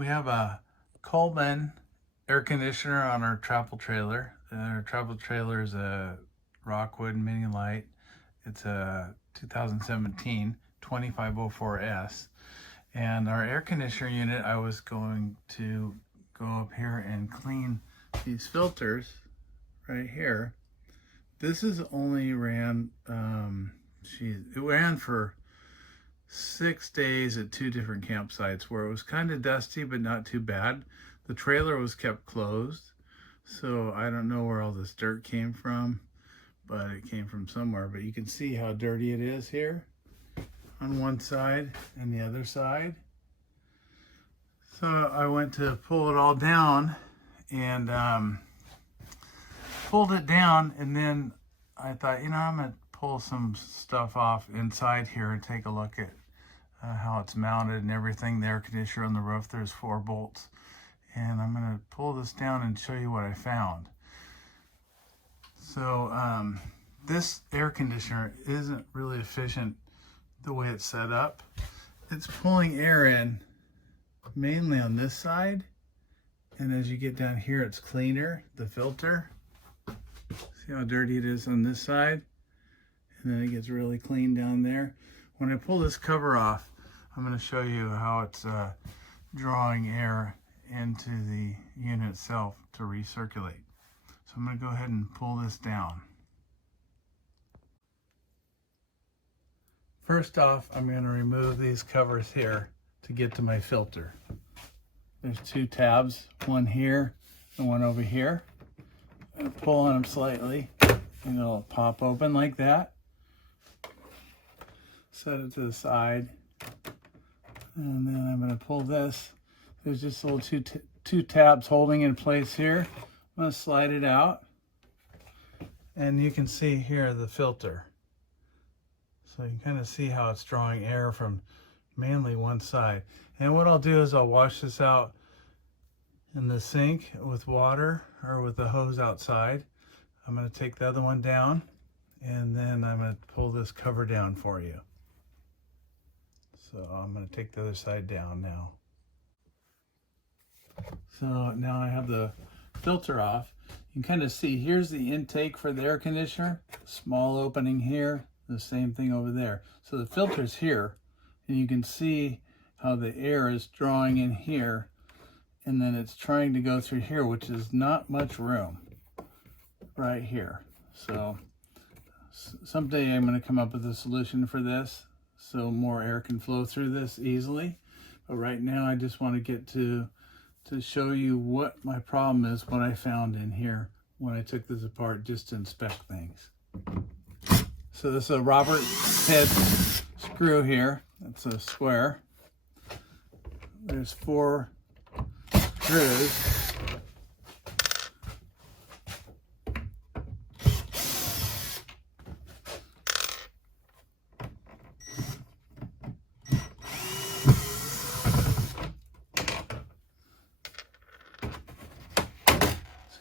We have a Coleman air conditioner on our travel trailer. Our travel trailer is a Rockwood Mini Light. It's a 2017 2504S. And our air conditioner unit, I was going to go up here and clean these filters right here. This is only ran, it ran for 6 days at 2 different campsites where it was kind of dusty but not too bad. The trailer was kept closed, so I don't know where all this dirt came from, but it came from somewhere. But you can see how dirty it is here on one side and the other side. So I went to pull it all down and pulled it down, and then I thought, I'm gonna pull some stuff off inside here and take a look at how it's mounted and everything. The air conditioner on the roof, there's 4 bolts, and I'm gonna pull this down and show you what I found. So this air conditioner isn't really efficient the way it's set up. It's pulling air in mainly on this side, and as you get down here, it's cleaner, the filter. See how dirty it is on this side, and then it gets really clean down there. When I pull this cover off, I'm going to show you how it's drawing air into the unit itself to recirculate. So I'm going to go ahead and pull this down. First off, I'm going to remove these covers here to get to my filter. There's 2 tabs, one here and one over here. I'm going to pull on them slightly and it'll pop open like that. Set it to the side, and then I'm going to pull this. There's just little two tabs holding in place here. I'm going to slide it out, and you can see here the filter. So you can kind of see how it's drawing air from mainly one side. And what I'll do is I'll wash this out in the sink with water or with the hose outside. I'm going to take the other one down, and then I'm going to pull this cover down for you. So I'm going to take the other side down now. So now I have the filter off. You can kind of see here's the intake for the air conditioner. Small opening here, the same thing over there. So the filter's here, and you can see how the air is drawing in here, and then it's trying to go through here, which is not much room right here. So someday I'm going to come up with a solution for this, so more air can flow through this easily. But right now I just want to get to show you what my problem is, what I found in here when I took this apart just to inspect things. So this is a Robert head screw here. It's a square. There's 4 screws.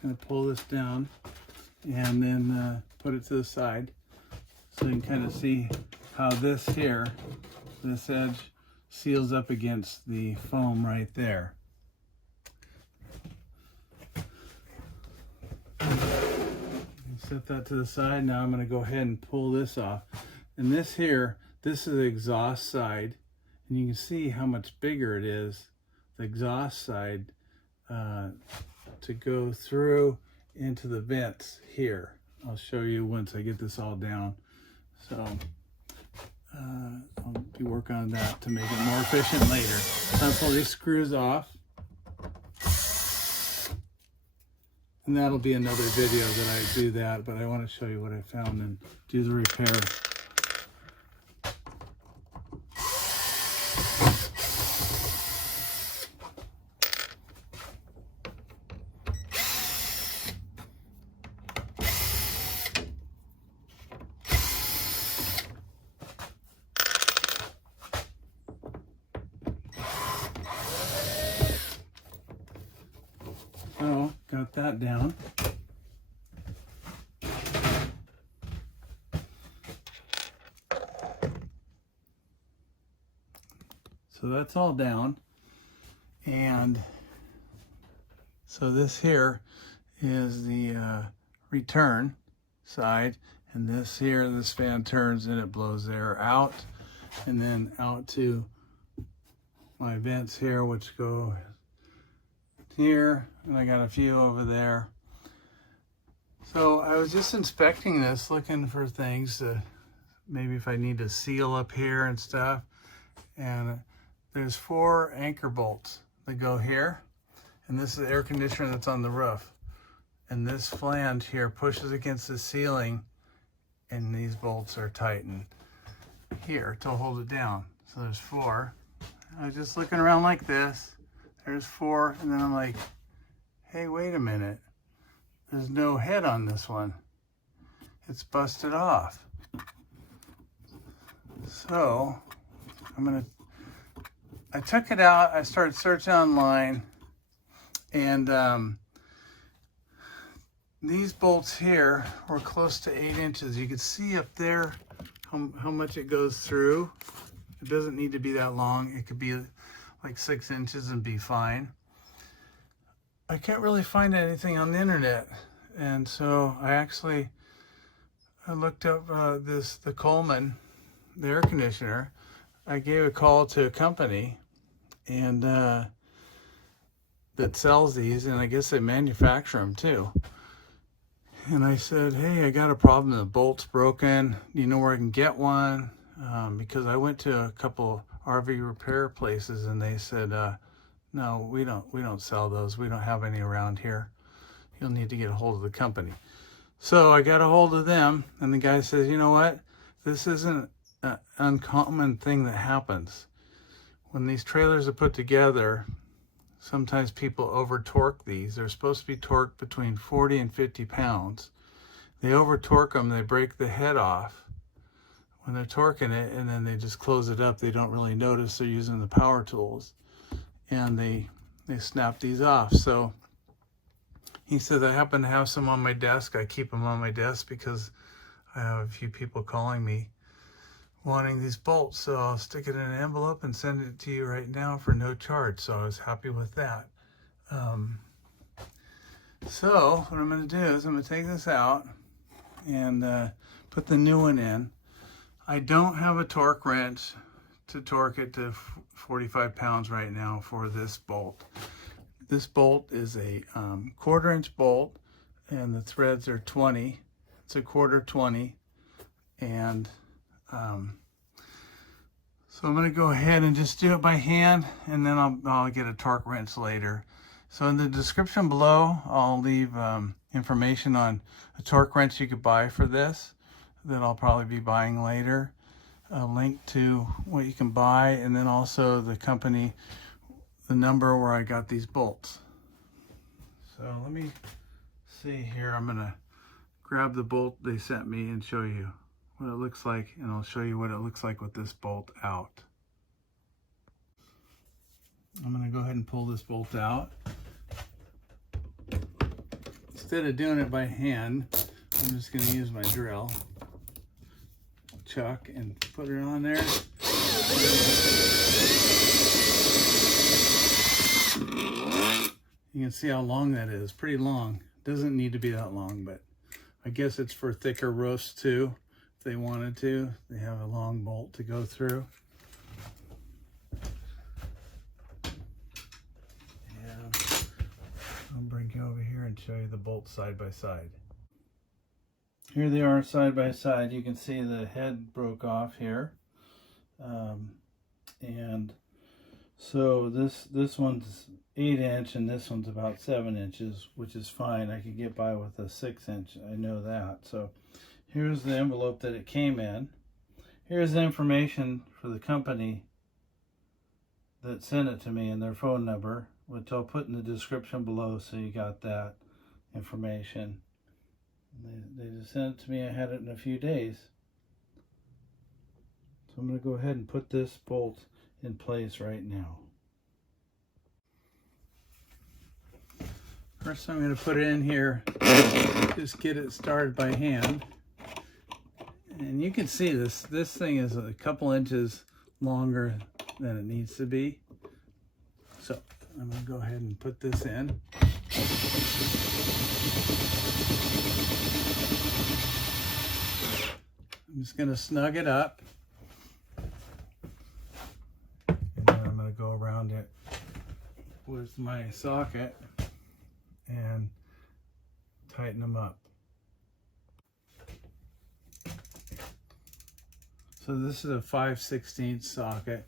Going to pull this down and then put it to the side so you can kind of see how this here, this edge, seals up against the foam right there. Set that to the side. Now I'm going to go ahead and pull this off. And this here, this is the exhaust side, and you can see how much bigger it is, the exhaust side, to go through into the vents here. I'll show you once I get this all down. So I'll be working on that to make it more efficient later. So I'll pull these screws off, and that'll be another video that I do that, but I want to show you what I found and do the repair. So, got that down. So that's all down. And so this here is the return side, and this here, this fan turns and it blows air out, and then out to my vents here, which go here, and I got a few over there. So I was just inspecting this, looking for things, maybe if I need to seal up here and stuff. And there's 4 anchor bolts that go here, and this is the air conditioner that's on the roof. And this flange here pushes against the ceiling, and these bolts are tightened here to hold it down. So there's 4. I was just looking around like this. There's 4, and then I'm like, hey, wait a minute. There's no head on this one. It's busted off. So I took it out. I started searching online, and these bolts here were close to 8 inches. You can see up there how much it goes through. It doesn't need to be that long. It could be like 6 inches and be fine. I can't really find anything on the internet. And so I looked up the Coleman, the air conditioner. I gave a call to a company and that sells these, and I guess they manufacture them too. And I said, hey, I got a problem. The bolt's broken. Do you know where I can get one? Because I went to a couple RV repair places, and they said, no, we don't sell those. We don't have any around here. You'll need to get a hold of the company. So I got a hold of them, and the guy says, you know what? This isn't an uncommon thing that happens. When these trailers are put together, sometimes people over torque these. They're supposed to be torqued between 40 and 50 pounds. They over torque them, they break the head off when they're torquing it, and then they just close it up. They don't really notice they're using the power tools, and they snap these off. So he says, I happen to have some on my desk. I keep them on my desk because I have a few people calling me wanting these bolts, so I'll stick it in an envelope and send it to you right now for no charge. So I was happy with that. So what I'm going to do is I'm going to take this out and put the new one in. I don't have a torque wrench to torque it to 45 pounds right now for this bolt. This bolt is a 1/4 inch bolt, and the threads are 20. It's a 1/4 20, and so I'm going to go ahead and just do it by hand, and then I'll get a torque wrench later. So in the description below, I'll leave information on a torque wrench you could buy for this that I'll probably be buying later, a link to what you can buy, and then also the company, the number where I got these bolts. So let me see here. I'm going to grab the bolt they sent me and show you what it looks like, and I'll show you what it looks like with this bolt out. I'm going to go ahead and pull this bolt out. Instead of doing it by hand, I'm just going to use my drill, chuck, and put it on there. You can see how long that is. Pretty long. Doesn't need to be that long, but I guess it's for thicker roofs too. If they wanted to, they have a long bolt to go through. And I'll bring you over here and show you the bolts side by side. Here they are side by side. You can see the head broke off here. And so this one's 8 inch and this one's about 7 inches, which is fine. I could get by with a 6 inch. I know that. So here's the envelope that it came in. Here's the information for the company that sent it to me and their phone number, which I'll put in the description below so you got that information. They just sent it to me. I had it in a few days. So I'm going to go ahead and put this bolt in place right now. First I'm going to put it in here, just get it started by hand. And you can see this thing is a couple inches longer than it needs to be. So I'm going to go ahead and put this in. I'm just going to snug it up. And then I'm going to go around it with my socket and tighten them up. So this is a 5/16 socket.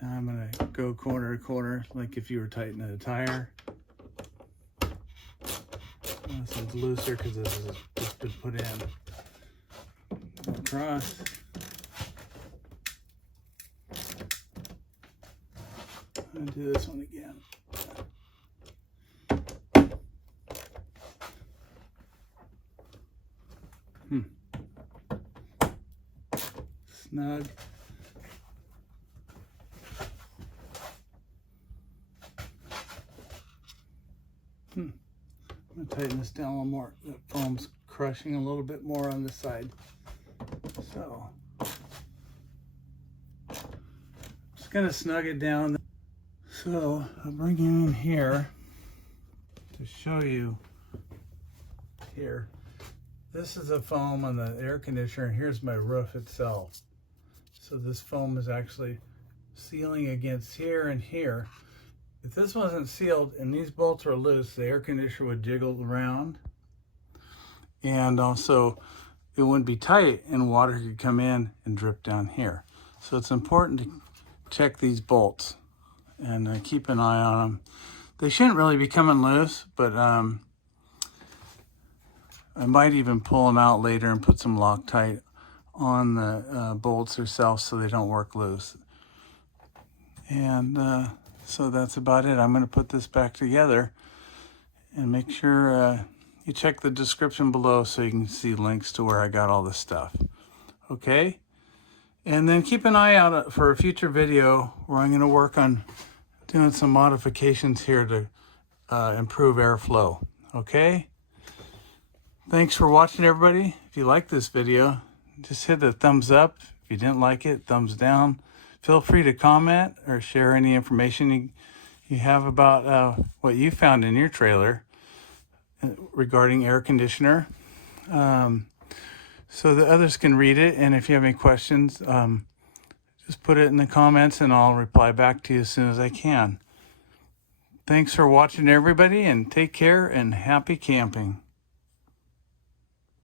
And I'm going to go corner to corner like if you were tightening a tire. This is looser because this is just been put in. Across. And do this one again. Snug. I'm going to tighten this down a little more. The foam's crushing a little bit more on this side. So, just going to snug it down. So, I'll bring you in here to show you here. This is a foam on the air conditioner, and here's my roof itself. So this foam is actually sealing against here and here. If this wasn't sealed and these bolts were loose, the air conditioner would jiggle around, and also it wouldn't be tight and water could come in and drip down here. So it's important to check these bolts and keep an eye on them. They shouldn't really be coming loose, but I might even pull them out later and put some Loctite on the bolts themselves so they don't work loose. And so that's about it. I'm going to put this back together, and make sure you check the description below so you can see links to where I got all this stuff. Okay? And then keep an eye out for a future video where I'm going to work on doing some modifications here to improve airflow. Okay? Thanks for watching, everybody. If you like this video, just hit the thumbs up. If you didn't like it, thumbs down. Feel free to comment or share any information you have about what you found in your trailer regarding air conditioner, so that others can read it. And if you have any questions, just put it in the comments and I'll reply back to you as soon as I can. Thanks for watching, everybody, and take care and happy camping.